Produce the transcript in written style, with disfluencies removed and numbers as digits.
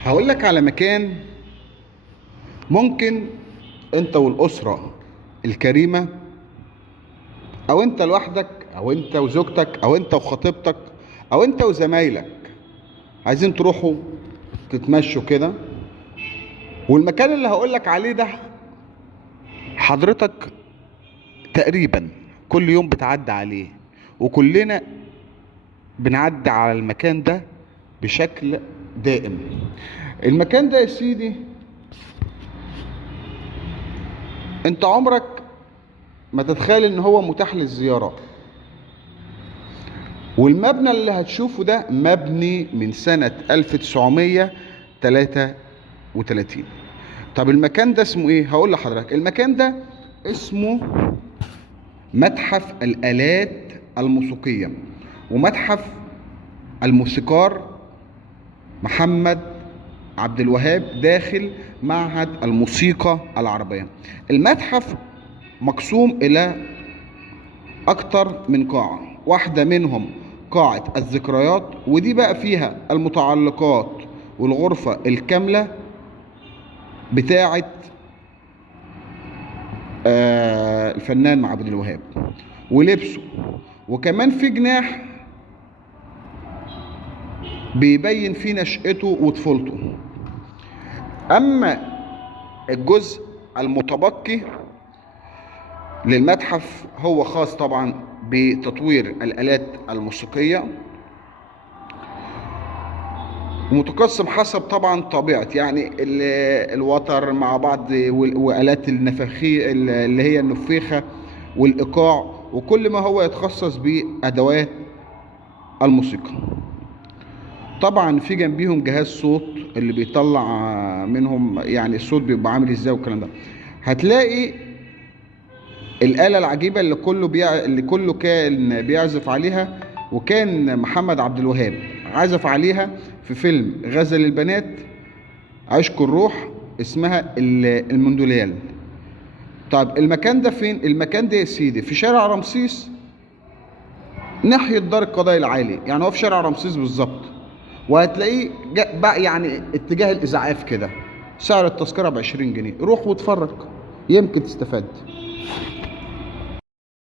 هقول لك على مكان ممكن انت والاسره الكريمه، او انت لوحدك، او انت وزوجتك، او انت وخطيبتك، او انت وزمايلك عايزين تروحوا تتمشوا كده. والمكان اللي هقول لك عليه ده حضرتك تقريبا كل يوم بتعدي عليه، وكلنا بنعدي على المكان ده بشكل دائم. المكان ده يا سيدي انت عمرك ما تتخيل ان هو متاح للزيارة. والمبنى اللي هتشوفه ده مبني من سنة 1933. طب المكان ده اسمه ايه؟ هقول لحضرتك. المكان ده اسمه متحف الآلات الموسيقية، ومتحف الموسيقار محمد عبد الوهاب داخل معهد الموسيقى العربية. المتحف مقسوم إلى أكتر من قاعة، واحدة منهم قاعة الذكريات، ودي بقى فيها المتعلقات والغرفة الكاملة بتاعة الفنان عبد الوهاب ولبسه. وكمان في جناح بيبين فيه نشأته وطفولته. أما الجزء المتبقي للمتحف هو خاص طبعا بتطوير الآلات الموسيقية، ومتقسم حسب طبعا طبيعة، يعني الوتر مع بعض، وآلات النفخية اللي هي النفيخة والإيقاع، وكل ما هو يتخصص بأدوات الموسيقى. طبعا في جنبيهم جهاز صوت اللي بيطلع منهم يعني الصوت بيبقى عامل ازاي والكلام ده. هتلاقي الآلة العجيبة اللي كله كان بيعزف عليها، وكان محمد عبد الوهاب عزف عليها في فيلم غزل البنات عشق الروح، اسمها الموندوليال. طب المكان ده فين؟ المكان ده يا سيدي في شارع رمسيس ناحية دار القضاء العالي، يعني هو في شارع رمسيس بالظبط. وهتلاقيه بقى يعني اتجاه الإسعاف كده. سعر التذكرة ب20 جنيه. روح واتفرج، يمكن تستفاد.